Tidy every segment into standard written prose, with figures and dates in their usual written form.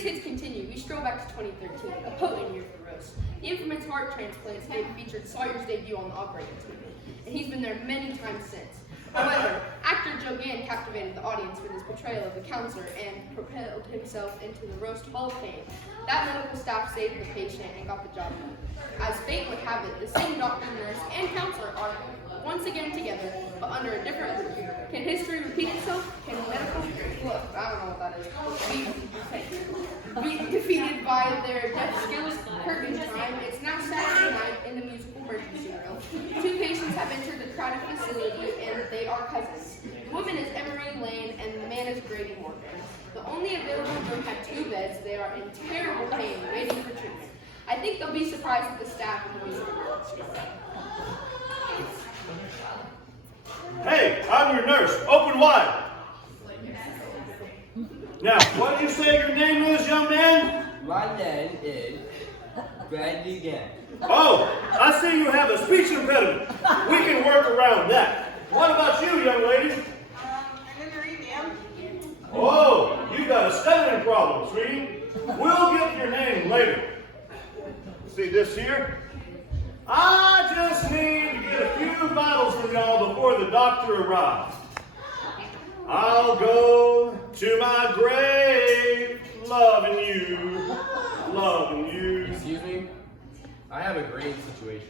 today's hits continue, we stroll back to 2013, a potent year for roast. The infamous heart transplant skit featured Sawyer's debut on the operating table, and he's been there many times since. However, actor Joe Gann captivated the audience with his portrayal of the counselor and propelled himself into the roast Hall of Fame. That medical staff saved the patient and got the job done. As fate would have it, the same doctor, nurse, and counselor are once again together, but under a different roof. Can history repeat itself? Can medical look, I don't know what that is. Be defeated by their deft skills? Curtain time. It's now Saturday night in the Musical Mergency Room. Two patients have entered the crowded facility, and they are cousins. The woman is Emmarie Layne, and the man is Grady Morgan. The only available room had 2 beds. They are in terrible pain, waiting for treatment. I think they'll be surprised at the staff of the Musical Mergency Room. Hey, I'm your nurse. Open wide. Now, what did you say your name is, young man? My name is Grady Morgan. Oh, I see you have a speech impediment. We can work around that. What about you, young lady? I'm Emmarie Layne. Oh, you got a stuttering problem, sweetie. We'll get your name later. See this here? I just need to get a few vitals from y'all before the doctor arrives. I'll go to my grave, loving you, loving you. Excuse me? I have a grave situation.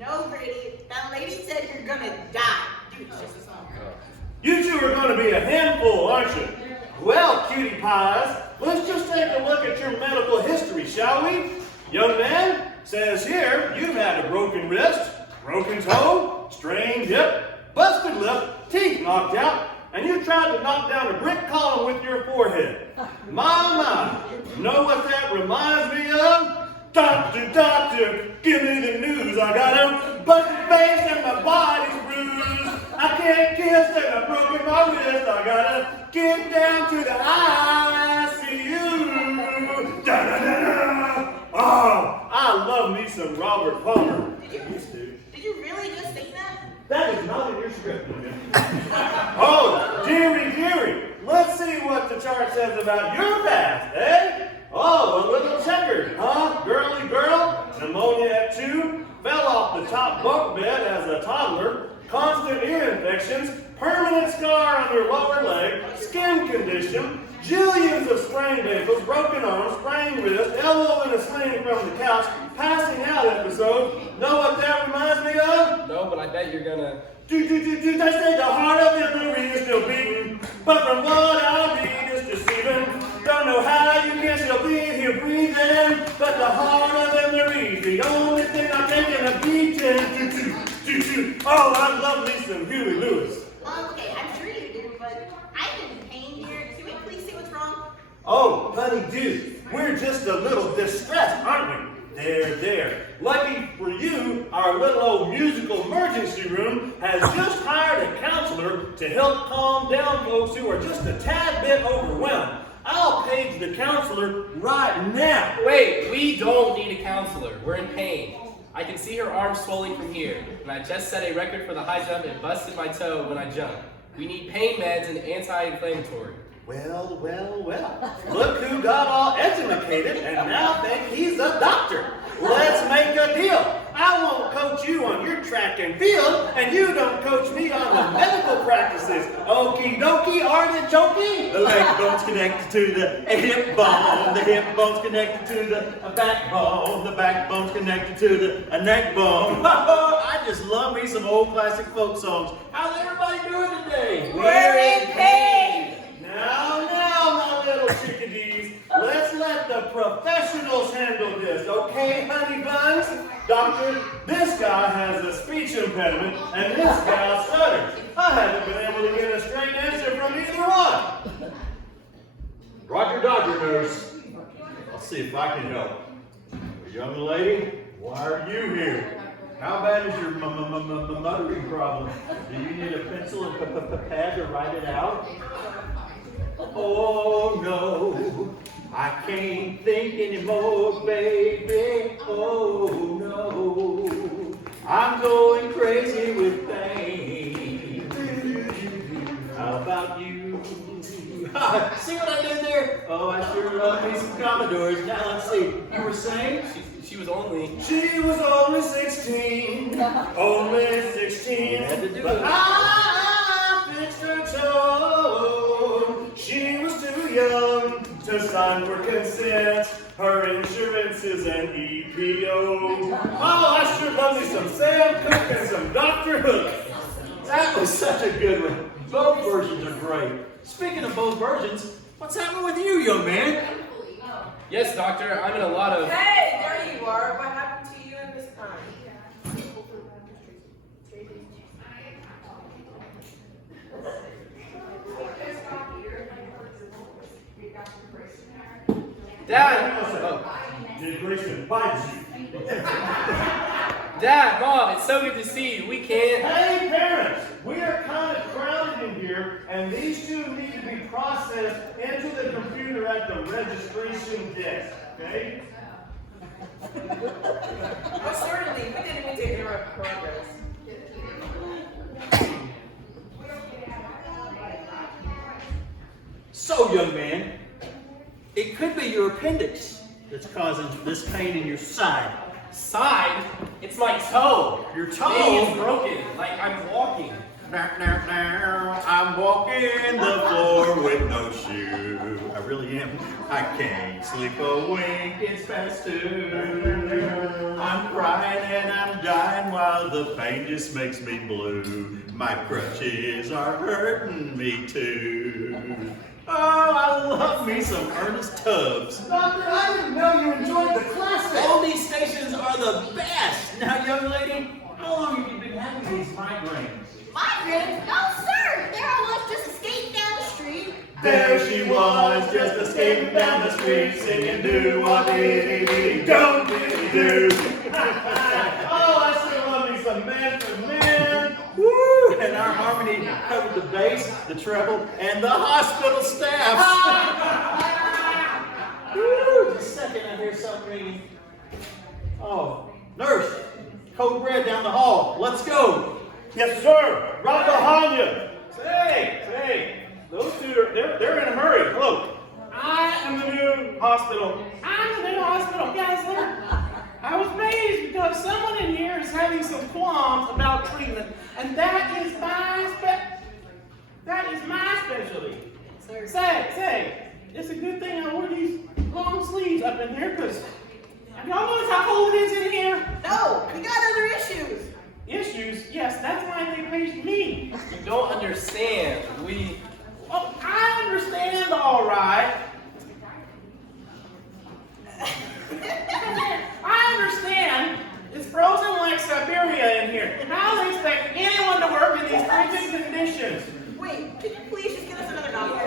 No, Grady. That lady said you're gonna die. Dude, it's just a song. You two are going to be a handful, aren't you? Well, cutie pies, let's just take a look at your medical history, shall we? Young man, says here you've had a broken wrist, broken toe, strained hip, busted lip, teeth knocked out, and you tried to knock down a brick column with your forehead. My, know what that reminds me of? Doctor, doctor, give me the news. I got a busted face and my body's bruised. I can't kiss and I've broken my wrist. I gotta get down to the ICU. Da da da da. Oh, I love me some Robert Palmer. Did you really just sing that? That is not in your script, man. Oh, dearie, dearie, let's see what the chart says about your past, eh? Oh, a little checkered, huh? Girly girl, pneumonia at 2, fell off the top bunk bed as a toddler, constant ear infections, permanent scar on your lower leg, skin condition, jillions of sprained ankles, broken arms, sprained wrist, elbow in a sling from the couch, passing out episode. Know what that reminds me of? No, but I bet you're gonna... They say the heart of Emmarie is still beating, but from what I read it's deceiving. Don't know how you can still be here breathing, but the heart of Emmarie is the only thing I'm thinking of beating. Oh, I love me some Huey Lewis. Okay, I'm sure you do, but I'm in pain here. Can we please see what's wrong? Oh, honey dude, we're just a little distressed, aren't we? There. Lucky for you, our little old musical emergency room has just hired a counselor to help calm down folks who are just a tad bit overwhelmed. I'll page the counselor right now. Wait, we don't need a counselor. We're in pain. I can see her arm swelling from here, and I just set a record for the high jump and busted my toe when I jumped. We need pain meds and anti-inflammatory. Well. Look who got all educated and now think he's a doctor. Let's make a deal. I won't coach you on your track and field, and you don't coach me on the medical practices. Okie dokie, artichoke. The leg bone's connected to the hip bone. The hip bone's connected to the backbone. The backbone's connected to the neck bone. I just love me some old classic folk songs. How's everybody doing today? We're in pain! Now, my little chickadees, let's let the professionals handle this, okay, honey buns? Doctor, this guy has a speech impediment, and this guy stutters. I haven't been able to get a straight answer from either one. Roger, nurse. I'll see if I can help. Young lady, why are you here? How bad is your muttering problem? Do you need a pencil and pad to write it out? Oh no, I can't think anymore, baby. Oh no, I'm going crazy with pain. How about you? See what I did there? Oh, I sure love me some Commodores. Now let's see. You were saying? She was only. She was only 16. Only 16. Had to do But it. I fixed her toe. She was too young to sign for consent. Her insurance is an EPO. Oh, I sure love me some Sam Cooke and some Dr. Hook. That was such a good one. Both versions are great. Speaking of both versions, what's happening with you, young man? Yes, doctor, I'm in a lot of. Hey, there you are. What happened to you in this time? Dad! Oh. Did Grayson bite you? Dad, Mom, it's so good to see you. We can't. Hey, parents! We are kind of crowded in here, and these two need to be processed into the computer at the registration desk, okay? Oh, certainly. We didn't mean to interrupt progress. So, young man, it could be your appendix that's causing this pain in your side. Side? It's my toe. Your toe? Maybe it's broken, like I'm walking. I'm walking the floor with no shoe. I really am. I can't sleep a wink. It's past 2. I'm crying and I'm dying while the pain just makes me blue. My crutches are hurting me too. Oh, I love me some Ernest Tubbs. Doctor, I didn't know you enjoyed the classic. All these stations are the best. Now, young lady, how long have you been having these migraines? Migraines? No, sir. There I was just skating down the street. There she was, just a skating down the street, singing do-wah-dee-dee-dee, don't-dee-dee-doo. Oh, I sure love me some Man for Man. Woo! And our harmony covered the bass, the treble, and the hospital staff. Woo! Just a second, I hear something ringing. Oh, nurse, cold bread down the hall. Let's go. Yes, sir. Right behind you. Say, those two they're in a hurry. Hello. I am the new hospital. I'm the new hospital counselor. I was raised because someone in here is having some qualms about treatment, and that is my specialty. Say, it's a good thing I wore these long sleeves up in here, because y'all notice how cold it is in here? No, we got other issues. Issues? Yes, that's why they paged me. You don't understand. Oh, I understand, all right. I understand. It's frozen like Siberia in here. How do they expect anyone to work in these frigid conditions? Wait, can you please just give us another novel?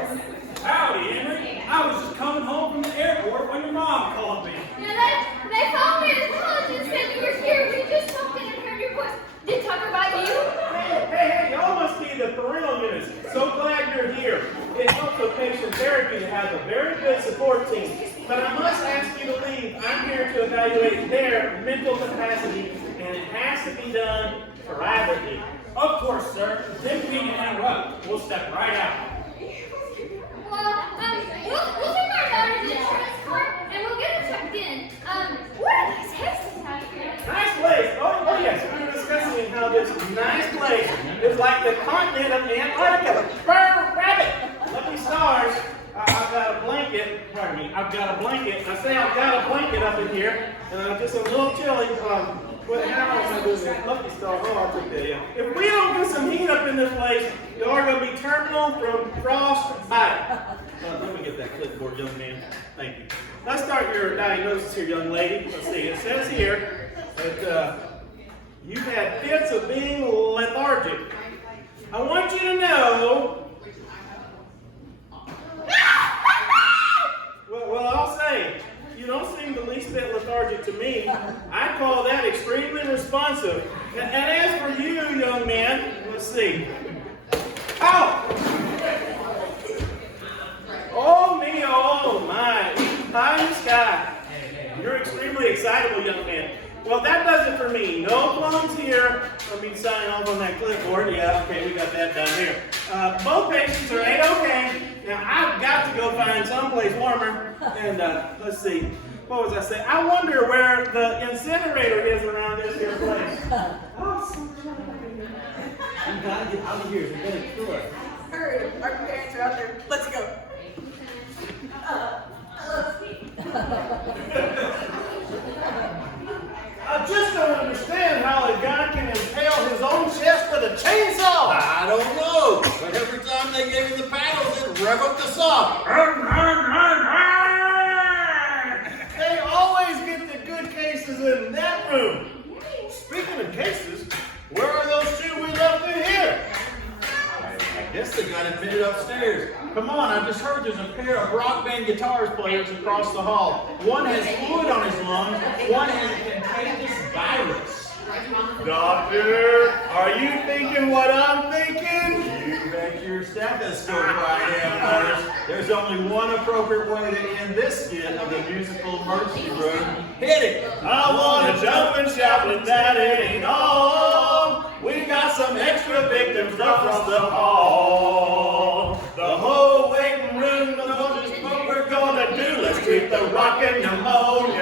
Howdy, Emmarie. I was just coming home from the airport when your mom called me. Yeah, they called me at the college and said you were here. We just talked and heard your voice. Did Tucker bite you? Hey, y'all must be the parental units. So glad you're here. It helps with patient therapy to have a very good support team. But I must ask you to leave. I'm here to evaluate their mental capacity, and it has to be done privately. Of course, sir. Didn't mean to interrupt. We'll step right out. Well, we'll take our daughter's insurance card and we'll get her checked in. What a nice Texas house here. Nice place. Oh yes, we were discussing how this nice place is like the continent of Antarctica. Burr, rabbit, lucky stars. I've got a blanket. Pardon me. I've got a blanket. I say I've got a blanket up in here. Just a little chilly. What happened to this lucky star? Oh, I'll take that in. If we don't get some heat up in this place, you are going to be terminal from frostbite. Let me get that clipboard, young man. Thank you. Let's start your diagnosis here, young lady. Let's see. It says here that you've had fits of being lethargic. I want you to know. Well, I'll say, you don't seem the least bit lethargic to me. I call that extremely responsive. And as for you, young man, let's see. Ow! Oh me, oh my, pie in the sky. You're extremely excitable, young man. Well, that does it for me. No plums here. Let me sign off on that clipboard. Yeah, okay, we got that done here. Both patients are A-OK. Now, I've got to go find someplace warmer. And let's see, what was I saying? I wonder where the incinerator is around this here place. Oh, You gotta get out of here. We're getting through it. Hurry, our parents are out there. Let's go. I just don't understand how a guy can impale his own chest with a chainsaw. I don't know, but every time they gave him the paddles, it rev up the saw. They always get the good cases in that room. Speaking of cases, where are those two we left in here? I guess they got admitted upstairs. Come on, I just heard there's a pair of rock band guitars players across the hall. One has fluid on his lungs, one has a contagious virus. Doctor, are you thinking what I'm thinking? You bet your stethoscope I am, nurse. There's only one appropriate way to end this skit of the Musical Mergency Room. Hit it! I wanna jump and shout, but that ain't all. We got some extra victims across the hall. The whole waiting room knows just what we're gonna do. Let's treat the rockin' pneumonia